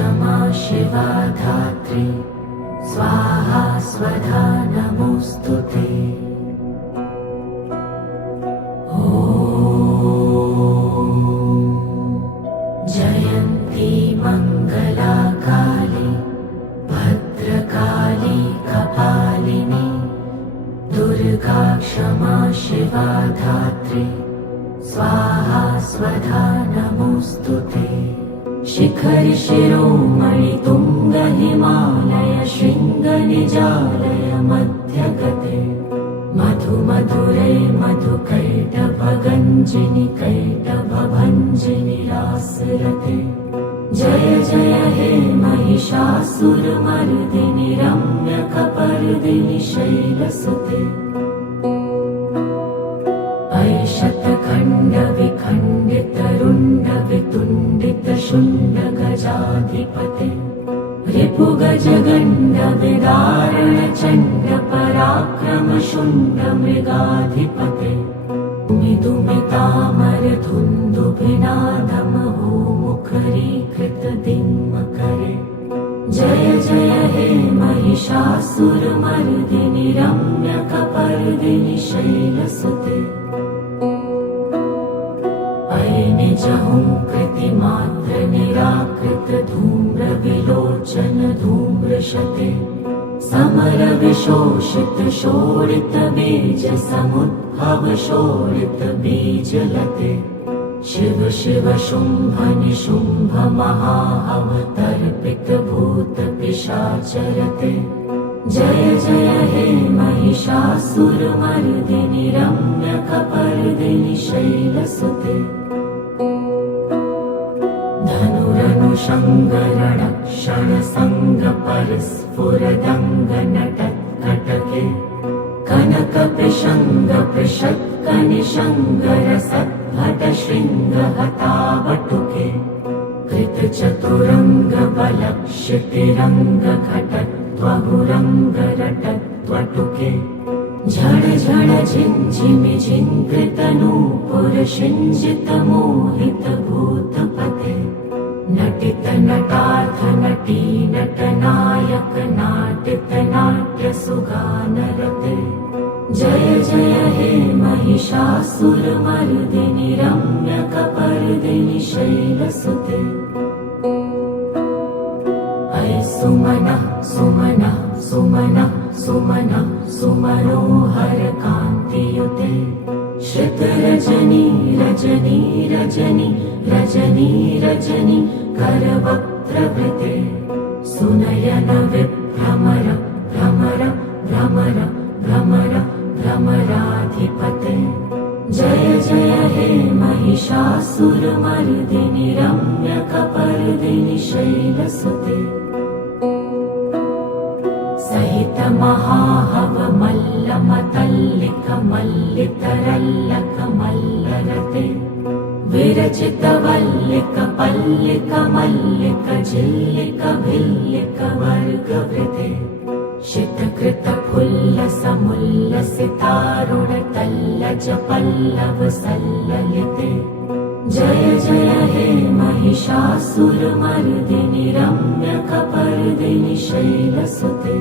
क्षमा शिवा धात्री स्वाहा स्वधा नमोस्तुते। जयन्ती मंगला काली भद्रकाली कपालिनी दुर्गा क्षमा शिवा धात्री स्वाहा स्वधा नमोस्तुते। शिखरि शिरोमणि तुंग हिमालय शृंग निजालय मध्यगते मधु मधुरे मधु कैटभ गंजिनि कैटभ भंजिनि रासरते। जय जय हे महिषासुरमर्दिनि रम्यकपर्दिनि शैलसुते। ऐशतखण्ड विखण्डित रुण्ड वितुण्डित शुण्ड गजाधिपते रिपुगज गण्ड विदारण चण्ड पराक्रम शुण्ड मृगाधिपते। दुमिदुमितामर धुन्दुभिनादमहो मुखरीकृत दिङ्मकरे। जय जय हे महिषासुरमर्दिनि रम्यकपर्दिनि शैलसुते। निजहुंकृतिमात्र निराकृत धूम्र विलोचन धूम्रशते समर विशोषित शोणित बीज समुद्भव शोणित बीजलते। शिव शिव शुंभ निशुंभ महाअवतर्पित भूत पिशाचरते। जय जय हे महिषासुरमर्दिनि रम्यकपर्दिनि शैलसुते। धनुरनुषङ्गरण क्षण संग परस्फुरदंग नटत्कटके कनक पिशंग पृषत्कनिशंग रसद्भट शृंग हतावटुके। कृत चतुरंग बलक्षितिरंग घटत्वहुरंग रटत्वटुके। झड़ झड़ झिंझिमि झिंकृत नूपुर शिंजित मोहित भूतपते। नटित नटार्थ नटी नटनायक नाटित नाट्य सुगानरते। जय जय हे महिषासुरमर्दिनि रम्यकपर्दिनि शैलसुते। ऐ सुमनः सुमनः सुमनः सुमनः सुमनोहर कान्तियुते। श्रितरजनी रजनी रजनी रजनी रजनी करवक्त्रवृते। सुनयन विभ्रमर भ्रमर भ्रमर भ्रमर भ्रमराधिपते। जय जय हे महिषासुरमर्दिनि रम्यकपर्दिनि शैलसुते। सहित महाहव मल्ल मतल्लिक मल्लितरल्लक मल्लरते। विरचित वल्लिक पल्लिक मल्लिक झिल्लिक भिल्लिक वर्गवृते। शितकृत फुल्ल समुल्लसितारुण तल्लज पल्लव सल्ललिते। जय जय हे महिषासुरमर्दिनि रम्यकपर्दिनि शैलसुते।